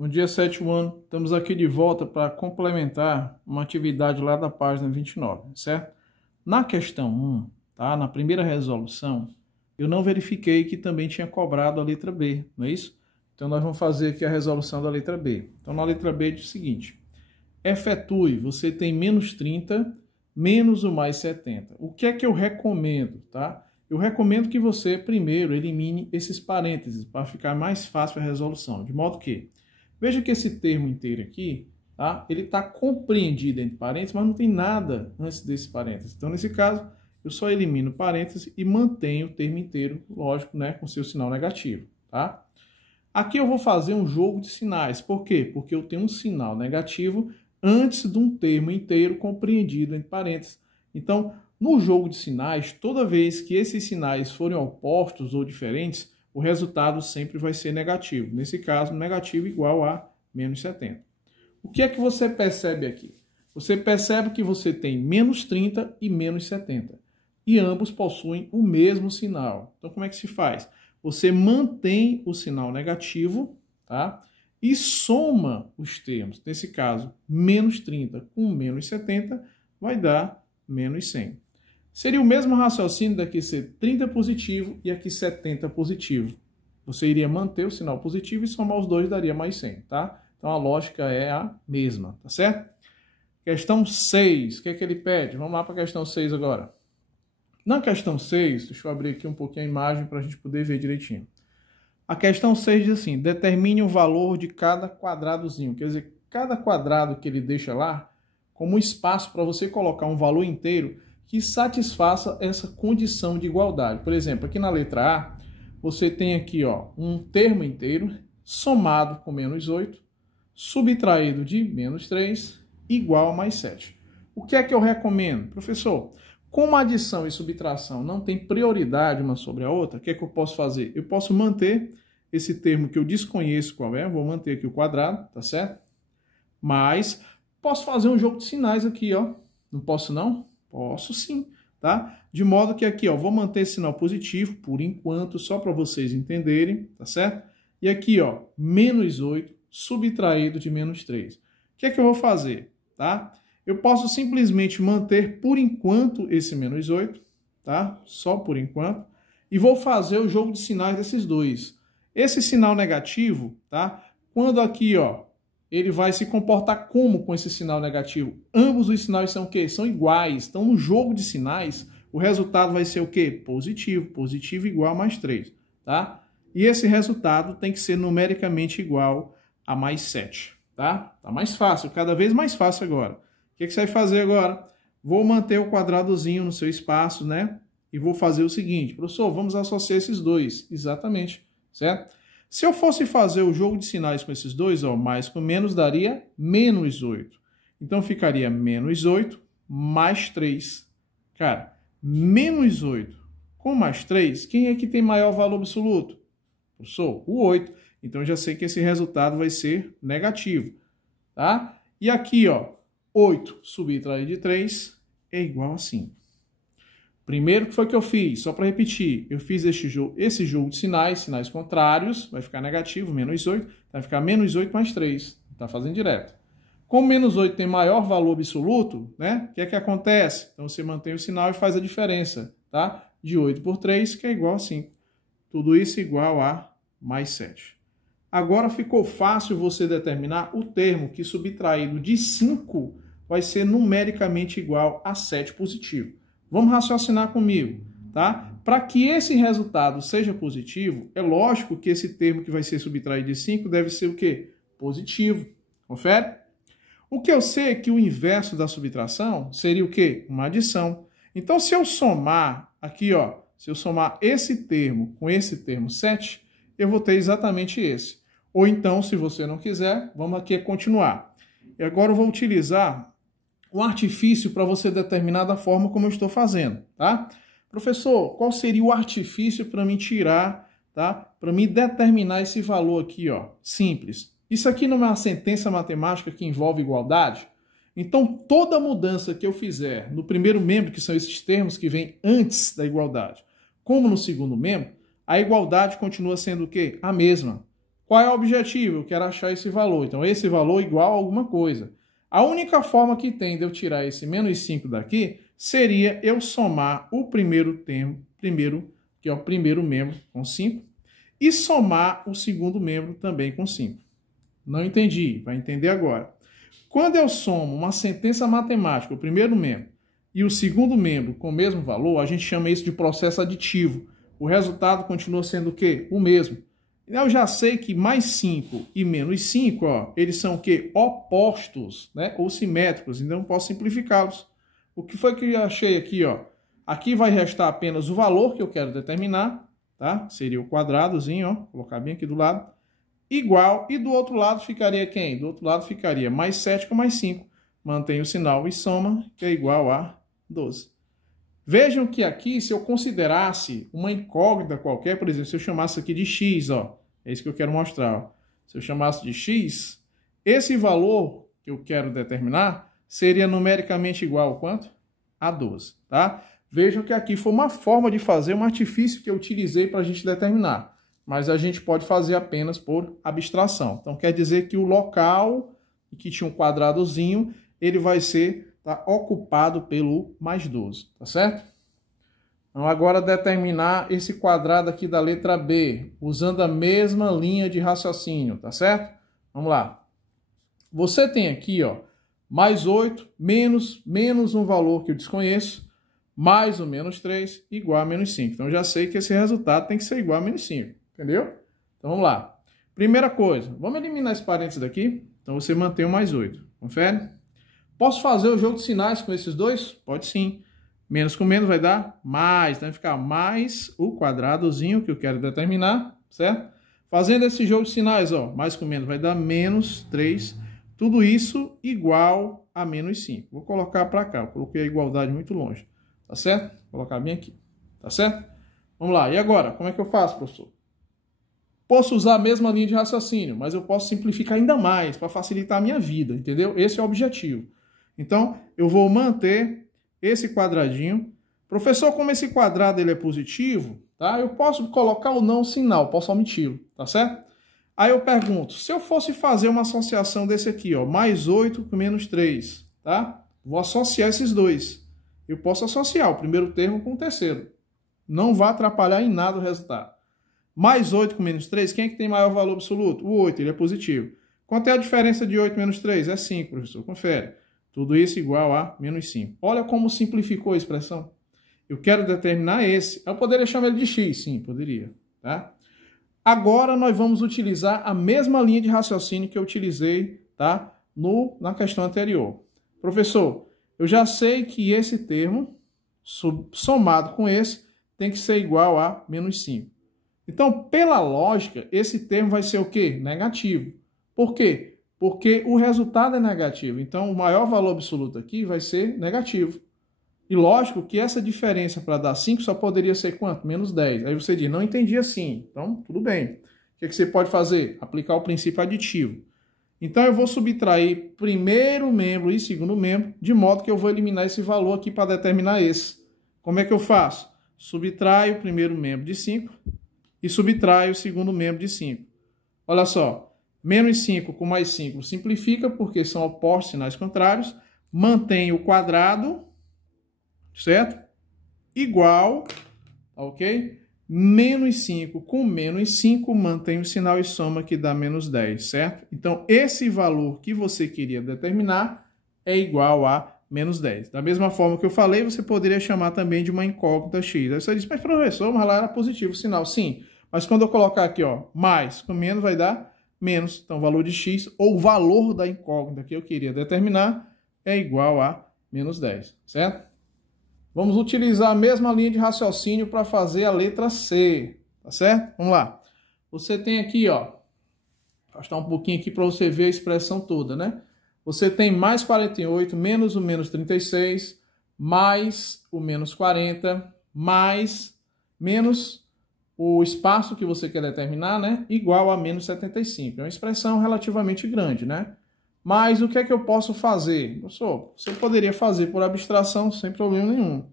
Bom dia, 7º. Estamos aqui de volta para complementar uma atividade lá da página 29, certo? Na questão 1, tá? Na primeira resolução, eu não verifiquei que também tinha cobrado a letra B, não é isso? Então, nós vamos fazer aqui a resolução da letra B. Então, na letra B diz o seguinte: efetue, você tem menos 30, menos o mais 70. O que é que eu recomendo, tá? Eu recomendo que você, primeiro, elimine esses parênteses para ficar mais fácil a resolução, de modo que veja que esse termo inteiro aqui, tá? Ele está compreendido entre parênteses, mas não tem nada antes desse parênteses. Então, nesse caso, eu só elimino parênteses e mantenho o termo inteiro, lógico, né, com seu sinal negativo, tá? Aqui eu vou fazer um jogo de sinais. Por quê? Porque eu tenho um sinal negativo antes de um termo inteiro compreendido entre parênteses. Então, no jogo de sinais, toda vez que esses sinais forem opostos ou diferentes, o resultado sempre vai ser negativo. Nesse caso, negativo igual a menos 70. O que é que você percebe aqui? Você percebe que você tem menos 30 e menos 70. E ambos possuem o mesmo sinal. Então, como é que se faz? Você mantém o sinal negativo, tá? E soma os termos. Nesse caso, menos 30 com menos 70 vai dar menos 100. Seria o mesmo raciocínio daqui ser 30 positivo e aqui 70 positivo. Você iria manter o sinal positivo e somar os dois daria mais 100, tá? Então a lógica é a mesma, tá certo? Questão 6, o que é que ele pede? Vamos lá para a questão 6 agora. Na questão 6, deixa eu abrir aqui um pouquinho a imagem para a gente poder ver direitinho. A questão 6 diz assim: determine o valor de cada quadradozinho. Quer dizer, cada quadrado que ele deixa lá, como espaço para você colocar um valor inteiro que satisfaça essa condição de igualdade. Por exemplo, aqui na letra A, você tem aqui ó, um termo inteiro somado com menos 8, subtraído de menos 3, igual a mais 7. O que é que eu recomendo? Professor, como a adição e subtração não tem prioridade uma sobre a outra, o que é que eu posso fazer? Eu posso manter esse termo que eu desconheço qual é, vou manter aqui o quadrado, tá certo? Mas posso fazer um jogo de sinais aqui, ó. Não posso não? Posso sim, tá? De modo que aqui, ó, vou manter esse sinal positivo por enquanto, só para vocês entenderem, tá certo? E aqui, ó, menos 8 subtraído de menos 3. O que é que eu vou fazer, tá? Eu posso simplesmente manter por enquanto esse menos 8, tá? Só por enquanto. E vou fazer o jogo de sinais desses dois. Esse sinal negativo, tá? Quando aqui, ó, ele vai se comportar como com esse sinal negativo? Ambos os sinais são o quê? São iguais. Então, no jogo de sinais, o resultado vai ser o quê? Positivo. Positivo igual a mais 3, tá? E esse resultado tem que ser numericamente igual a mais 7, tá? Tá mais fácil, cada vez mais fácil agora. O que você vai fazer agora? Vou manter o quadradozinho no seu espaço, né? E vou fazer o seguinte: professor, vamos associar esses dois. Exatamente, certo? Se eu fosse fazer o jogo de sinais com esses dois, ó, mais com menos daria menos 8. Então ficaria menos 8 mais 3. Cara, menos 8 com mais 3, quem é que tem maior valor absoluto? Professor, o 8. Então já sei que esse resultado vai ser negativo, tá? E aqui, ó, 8 subtraído de 3 é igual a 5. Primeiro, o que foi que eu fiz? Só para repetir, eu fiz esse jogo de sinais, sinais contrários, vai ficar negativo, menos 8, vai ficar menos 8 mais 3, está fazendo direto. Como menos 8 tem maior valor absoluto, né? O que é que acontece? Então você mantém o sinal e faz a diferença, tá? De 8 por 3, que é igual a 5. Tudo isso igual a mais 7. Agora ficou fácil você determinar o termo que subtraído de 5 vai ser numericamente igual a 7 positivo. Vamos raciocinar comigo, tá? Para que esse resultado seja positivo, é lógico que esse termo que vai ser subtraído de 5 deve ser o quê? Positivo. Confere? O que eu sei é que o inverso da subtração seria o quê? Uma adição. Então, se eu somar aqui, ó, se eu somar esse termo com esse termo 7, eu vou ter exatamente esse. Ou então, se você não quiser, vamos aqui continuar. E agora eu vou utilizar um artifício para você determinar da forma como eu estou fazendo, tá? Professor, qual seria o artifício para me tirar, tá? Para me determinar esse valor aqui, ó? Simples. Isso aqui não é uma sentença matemática que envolve igualdade? Então, toda mudança que eu fizer no primeiro membro, que são esses termos que vêm antes da igualdade, como no segundo membro, a igualdade continua sendo o quê? A mesma. Qual é o objetivo? Eu quero achar esse valor. Então, esse valor igual a alguma coisa. A única forma que tem de eu tirar esse menos 5 daqui seria eu somar o primeiro termo, que é o primeiro membro, com 5, e somar o segundo membro também com 5. Não entendi, vai entender agora. Quando eu somo uma sentença matemática, o primeiro membro, e o segundo membro com o mesmo valor, a gente chama isso de processo aditivo. O resultado continua sendo o quê? O mesmo. Eu já sei que mais 5 e menos 5, ó, eles são o quê? Opostos, né? Ou simétricos, então eu posso simplificá-los. O que foi que eu achei aqui, ó? Aqui vai restar apenas o valor que eu quero determinar, tá? Seria o quadradozinho, ó, vou colocar bem aqui do lado, igual, e do outro lado ficaria quem? Do outro lado ficaria mais 7 com mais 5. Mantém o sinal e soma, que é igual a 12. Vejam que aqui, se eu considerasse uma incógnita qualquer, por exemplo, se eu chamasse aqui de x, ó, é isso que eu quero mostrar, ó. Se eu chamasse de x, esse valor que eu quero determinar seria numericamente igual a quanto? A 12, tá? Vejam que aqui foi uma forma de fazer, um artifício que eu utilizei para a gente determinar, mas a gente pode fazer apenas por abstração. Então, quer dizer que o local que tinha um quadradozinho, ele vai ser ocupado pelo mais 12, tá certo? Então, agora determinar esse quadrado aqui da letra B, usando a mesma linha de raciocínio, tá certo? Vamos lá. Você tem aqui, ó, mais 8, menos um valor que eu desconheço, mais o menos 3, igual a menos 5. Então, eu já sei que esse resultado tem que ser igual a menos 5, entendeu? Então, vamos lá. Primeira coisa, vamos eliminar esse parênteses daqui. Então, você mantém o mais 8. Confere? Posso fazer o jogo de sinais com esses dois? Pode sim. Menos com menos vai dar mais. Então vai ficar mais o quadradozinho que eu quero determinar, certo? Fazendo esse jogo de sinais, ó, mais com menos vai dar menos 3. Tudo isso igual a menos 5. Vou colocar para cá. Eu coloquei a igualdade muito longe. Tá certo? Vou colocar bem aqui. Tá certo? Vamos lá. E agora? Como é que eu faço, professor? Posso usar a mesma linha de raciocínio, mas eu posso simplificar ainda mais para facilitar a minha vida, entendeu? Esse é o objetivo. Então, eu vou manter esse quadradinho. Professor, como esse quadrado ele é positivo, tá? Eu posso colocar ou não o sinal, posso omiti-lo, tá certo? Aí eu pergunto, se eu fosse fazer uma associação desse aqui, ó, mais 8 com menos 3, tá? Vou associar esses dois. Eu posso associar o primeiro termo com o terceiro. Não vai atrapalhar em nada o resultado. Mais 8 com menos 3, quem é que tem maior valor absoluto? O 8, ele é positivo. Quanto é a diferença de 8 menos 3? É 5, professor, confere. Tudo isso igual a menos 5. Olha como simplificou a expressão. Eu quero determinar esse. Eu poderia chamar ele de x, sim, poderia. Tá? Agora nós vamos utilizar a mesma linha de raciocínio que eu utilizei, tá? Na questão anterior. Professor, eu já sei que esse termo, somado com esse, tem que ser igual a menos 5. Então, pela lógica, esse termo vai ser o quê? Negativo. Por quê? Porque o resultado é negativo. Então, o maior valor absoluto aqui vai ser negativo. E lógico que essa diferença para dar 5 só poderia ser quanto? Menos 10. Aí você diz, não entendi assim. Então, tudo bem. O que você pode fazer? Aplicar o princípio aditivo. Então, eu vou subtrair primeiro membro e segundo membro, de modo que eu vou eliminar esse valor aqui para determinar esse. Como é que eu faço? Subtraio o primeiro membro de 5 e subtraio o segundo membro de 5. Olha só. Menos 5 com mais 5 simplifica, porque são opostos, sinais contrários. Mantém o quadrado, certo? Igual, ok? Menos 5 com menos 5, mantém o sinal e soma, que dá menos 10, certo? Então, esse valor que você queria determinar é igual a menos 10. Da mesma forma que eu falei, você poderia chamar também de uma incógnita x. Aí você diz, mas professor, mas lá era positivo o sinal. Sim, mas quando eu colocar aqui, ó, mais com menos vai dar menos, então o valor de x, ou o valor da incógnita que eu queria determinar, é igual a menos 10, certo? Vamos utilizar a mesma linha de raciocínio para fazer a letra C, tá certo? Vamos lá. Você tem aqui, ó, vou afastar um pouquinho aqui para você ver a expressão toda, né? Você tem mais 48, menos o menos 36, mais o menos 40, mais, menos o espaço que você quer determinar, né, igual a menos 75. É uma expressão relativamente grande, né? Mas o que é que eu posso fazer? Professor, você poderia fazer por abstração sem problema nenhum.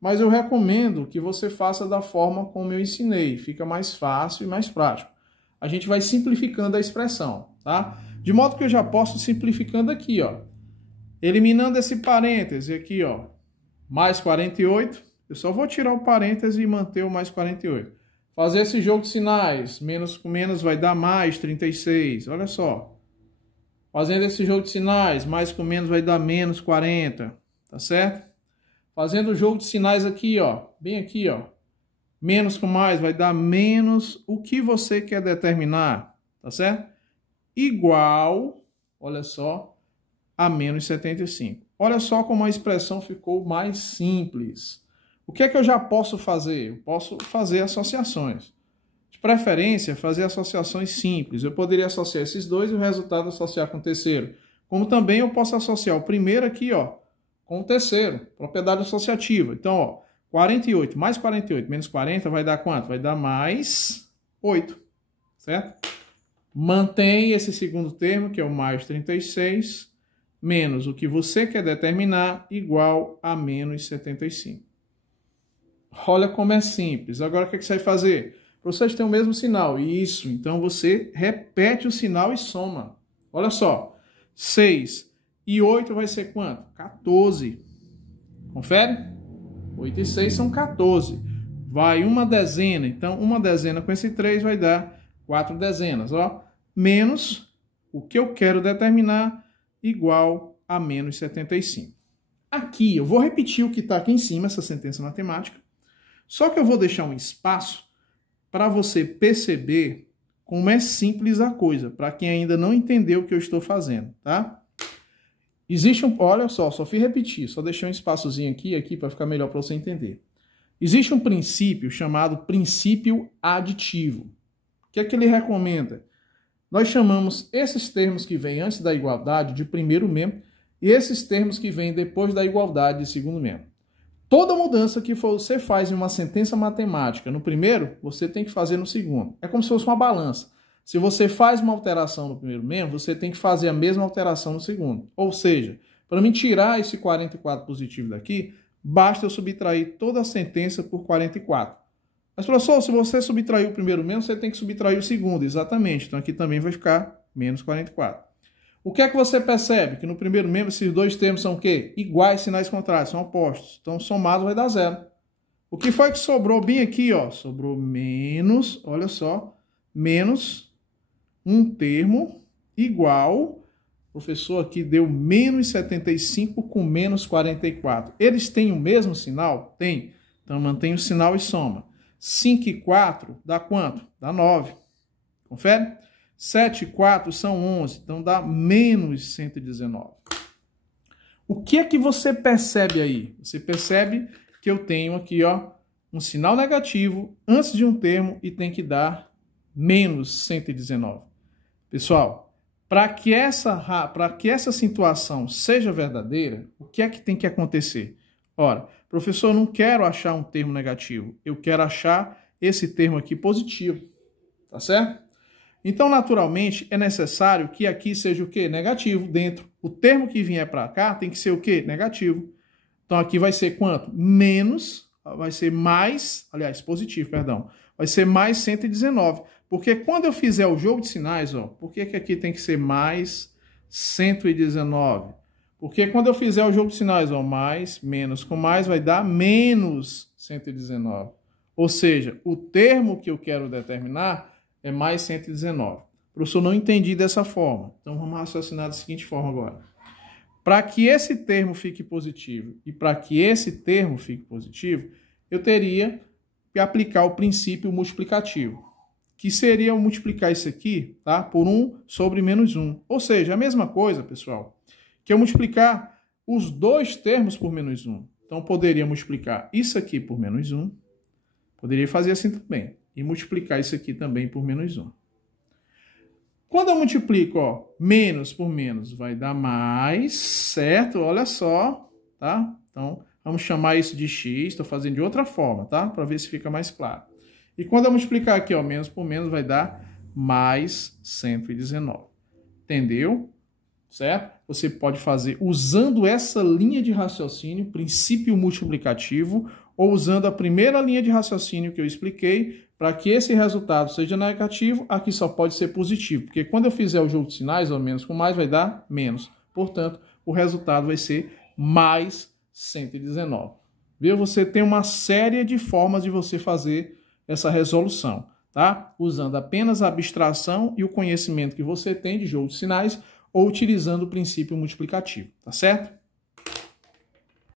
Mas eu recomendo que você faça da forma como eu ensinei. Fica mais fácil e mais prático. a gente vai simplificando a expressão, tá? De modo que eu já posso simplificando aqui, ó. Eliminando esse parêntese aqui, ó, mais 48, eu só vou tirar o parêntese e manter o mais 48. Fazer esse jogo de sinais, menos com menos vai dar mais 36, olha só. Fazendo esse jogo de sinais, mais com menos vai dar menos 40, tá certo? Fazendo o jogo de sinais aqui, ó, bem aqui, ó. Menos com mais vai dar menos o que você quer determinar, tá certo? Igual, olha só, a menos 75. Olha só como a expressão ficou mais simples. O que é que eu já posso fazer? Eu posso fazer associações. De preferência, fazer associações simples. Eu poderia associar esses dois e o resultado associar com o terceiro. Como também eu posso associar o primeiro aqui, ó, com o terceiro. Propriedade associativa. Então, ó, 48 mais 48 menos 40 vai dar quanto? Vai dar mais 8, certo? Mantém esse segundo termo, que é o mais 36, menos o que você quer determinar, igual a menos 75. Olha como é simples. Agora o que você vai fazer? Vocês têm o mesmo sinal. Isso. Então você repete o sinal e soma. Olha só. 6 e 8 vai ser quanto? 14. Confere? 8 e 6 são 14. Vai uma dezena. Então uma dezena com esse 3 vai dar 4 dezenas. Ó. Menos o que eu quero determinar, igual a menos 75. Aqui eu vou repetir o que está aqui em cima, essa sentença matemática. Só que eu vou deixar um espaço para você perceber como é simples a coisa, para quem ainda não entendeu o que eu estou fazendo, tá? Existe olha só fui repetir, só deixei um espaçozinho aqui para ficar melhor para você entender. Existe um princípio chamado princípio aditivo. O que é que ele recomenda? Nós chamamos esses termos que vêm antes da igualdade de primeiro membro e esses termos que vêm depois da igualdade de segundo membro. Toda mudança que você faz em uma sentença matemática no primeiro, você tem que fazer no segundo. É como se fosse uma balança. Se você faz uma alteração no primeiro membro, você tem que fazer a mesma alteração no segundo. Ou seja, para mim tirar esse 44 positivo daqui, basta eu subtrair toda a sentença por 44. Mas, professor, se você subtrair o primeiro membro, você tem que subtrair o segundo. Exatamente. Então aqui também vai ficar menos 44. O que é que você percebe? Que no primeiro membro esses dois termos são o quê? Iguais, sinais contrários, são opostos. Então, somado vai dar zero. O que foi que sobrou bem aqui, ó? Sobrou menos, olha só, menos um termo igual, o professor aqui deu menos 75 com menos 44. Eles têm o mesmo sinal? Tem. Então, mantém o sinal e soma. 5 e 4 dá quanto? Dá 9. Confere? 7 e 4 são 11, então dá menos 119. O que é que você percebe aí? Você percebe que eu tenho aqui, ó, um sinal negativo antes de um termo e tem que dar menos 119. Pessoal, para que essa situação seja verdadeira, o que é que tem que acontecer? Ora, professor, eu não quero achar um termo negativo, eu quero achar esse termo aqui positivo, tá certo? Então, naturalmente, é necessário que aqui seja o quê? Negativo dentro. O termo que vier para cá tem que ser o quê? Negativo. Então, aqui vai ser quanto? Menos, vai ser mais, aliás, positivo, perdão. Vai ser mais 119. Porque quando eu fizer o jogo de sinais, ó, por que aqui tem que ser mais 119? Porque quando eu fizer o jogo de sinais, ó, mais, menos com mais, vai dar menos 119. Ou seja, o termo que eu quero determinar é mais 119. Professor, não entendi dessa forma. Então, vamos raciocinar da seguinte forma agora. Para que esse termo fique positivo e para que esse termo fique positivo, eu teria que aplicar o princípio multiplicativo, que seria eu multiplicar isso aqui, tá, por 1 sobre menos 1. Ou seja, a mesma coisa, pessoal, que eu multiplicar os dois termos por menos 1. Então, eu poderia multiplicar isso aqui por menos 1. Poderia fazer assim também. E multiplicar isso aqui também por menos 1. Quando eu multiplico, ó, menos por menos, vai dar mais, certo? Olha só, tá? Então, vamos chamar isso de x, estou fazendo de outra forma, tá? Para ver se fica mais claro. E quando eu multiplicar aqui, ó, menos por menos, vai dar mais 119. Entendeu? Certo? Você pode fazer usando essa linha de raciocínio, princípio multiplicativo, ou usando a primeira linha de raciocínio que eu expliquei, para que esse resultado seja negativo, aqui só pode ser positivo, porque quando eu fizer o jogo de sinais, ou menos com mais, vai dar menos. Portanto, o resultado vai ser mais 119. Viu? Você tem uma série de formas de você fazer essa resolução, tá? Usando apenas a abstração e o conhecimento que você tem de jogo de sinais, ou utilizando o princípio multiplicativo, tá certo?